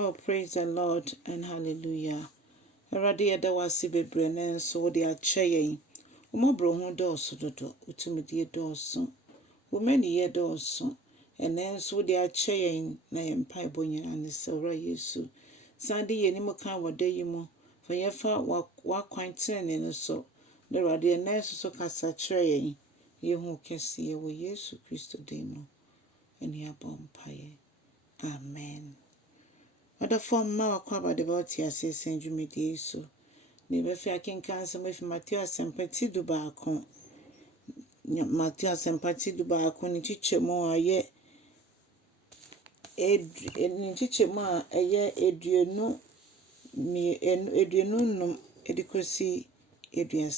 Oh, praise the Lord and hallelujah. Already there was a bebre so they are chaying. Umobro ho dooso dodo, utumidi dooso. Women ye dooso. And then so they are chaying na empire bonya and the silver yesu. Sandy ye nimuka wa day mo. For ye fa wa quintin in so. The radi and nurse so cassa traying. Ye who can see ye Yesu Christo demo. And ye bompire. Amen. Other form now covered the body as a Saint Jumidi so. Never fear can cancel with Mateo sympathy do barcon. Mateo sympathy do barcon in teacher more yet. In teacher more a year Adriano me and Adrianum edicocy Adrian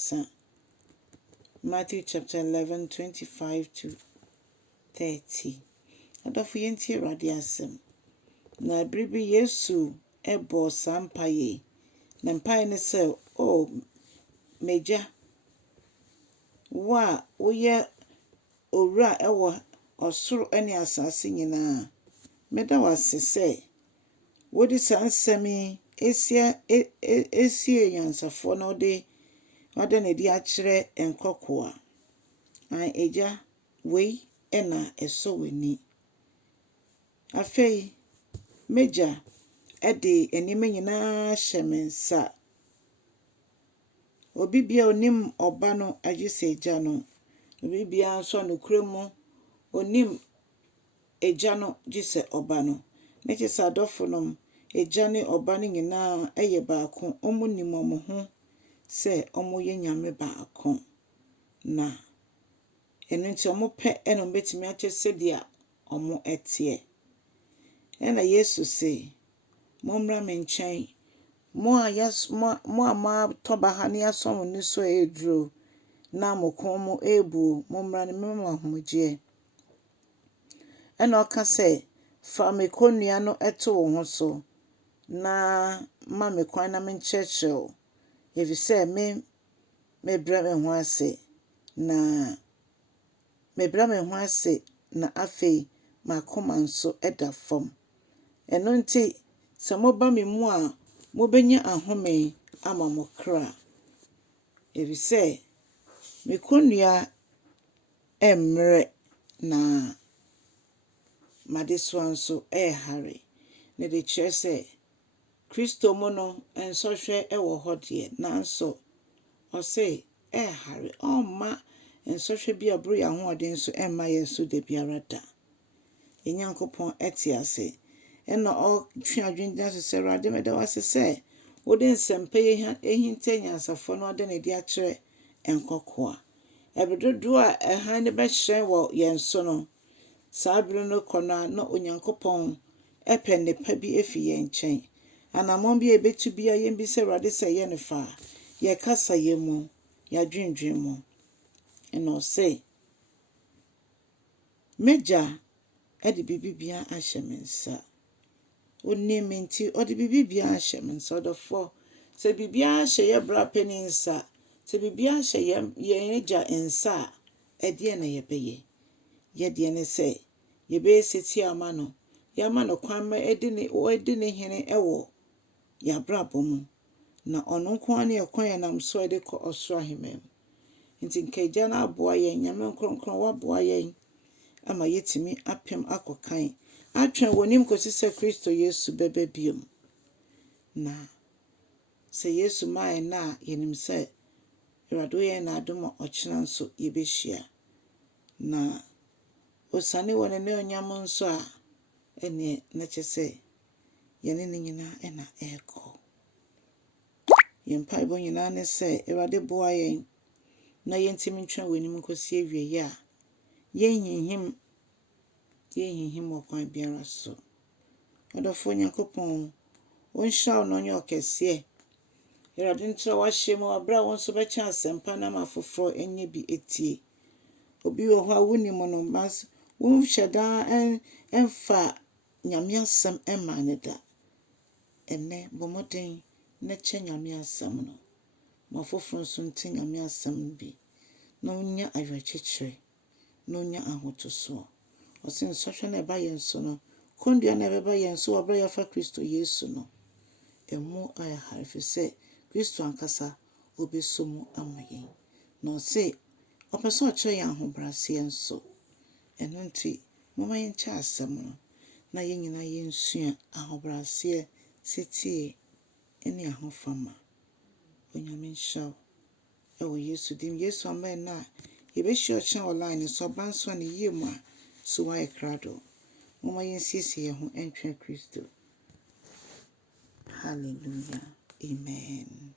Matthew chapter 11, 25 to 30. Other for yenty radiasem. Na bribi Yesu ebo sampaye. Na mpaye ne se o meja wa woye owura ewo osoro ene asase nyinaa meda wase se wodi sansemi esie yansafo no de wada ne di akire enkokoa an eja wei ena eso weni afei meja ede enime nyinaa hyemensa obi bia onim oba no agise eja no obi bia so no kremu onim eja no gise oba no ne gise adofo no eja ne oba no nyinaa eye baako omunim omo ho se omo ye nyame baako na eno nti omo pe eno betimi akese dia omo etie ena Yesu se momra me nkyɛn mo ama toba ha ne asom ni so edro na mokon mo ebu momra ne mema homgye ena oka se fa me konua no eto wo ho so na ma me kwan na me nkyerɛkyerɛw efi se me bra me ho ase na afei makoma nso eda fam eno nti se moba me mu a mobenya ahome ama mokra efi se me konua emre na madeswa nso hare ne de kyerɛ se Kristo mo no ensohwe ewo hode nanso o se hare ma ensohwe bia bro ya hoɔden nso emma yesu de biara da enyankopɔn etiase ena o twa adwendina se Awurade meda wase se wode nsempa ehinte nyansafo no de ne di akire enkokoa ebedodo a han ne be hyerɛn wo yenso no saabere no kona na onyankopɔn epene pa bi efi ye nkyɛn anamon bi ebetu bia yembi se Awurade se ye ne fa ye kasa ye mu ya dwendwen mu ena o se meja edi bibibia ahyemensa oni menti odi bibibia ahyemensa odofo se bibia hye ye bra peninsa se bibia hye ye eja ensa ede na ye beye ye de ne se ye be seti amano ya mano kwanma edi ne hene ewo ya brabo mu na ono nko ane ekwan ya nam so ede ko osoro ahemem nti nkeja na aboa ye nyame nkronkron wa boa ye ama yetimi apem akokan atwen wonim kosi se Kristo Yesu bebe biom na se Yesu mai na yenim se Awurade ye na adom ochena nso yebehia na osane wona ne onyam nso a ene na chese yene ne nyina ena eko yempa ibo nyina ne se Awurade boa ye na yentimi ntwen wonim kosi ewie ya yenhihim okwan biara so odofo Nyankopɔn wonshaw no nye okese Awurade ntra wa hyemu abra won so be kya asempa na mafoforo enye bi etie obi wo ho awuni mo no mas won hyeda enfa nyame asem ema ne da enne bomoden na kya nyame asem no mafoforo so nti nyame asem bi na onya awerɛkyekye na onya ahotoso osin sohwe na ba yenso no kondua na beba yen so obra ya fa Kristo Yesu no emu aya harfi se Kristo ankasa obesomu amayen no se opeso oche yan hobrase enso eno nti mama yen cha asem no na yen nyina yen sua ahobrase setie ene ahofama onyame shaw ewo Yesu dim Yesu amen na yebe shi cha online so banso ne yemu a so wa ekrado mama yen siesie ye ho entwe Kristo. Hallelujah. Amen.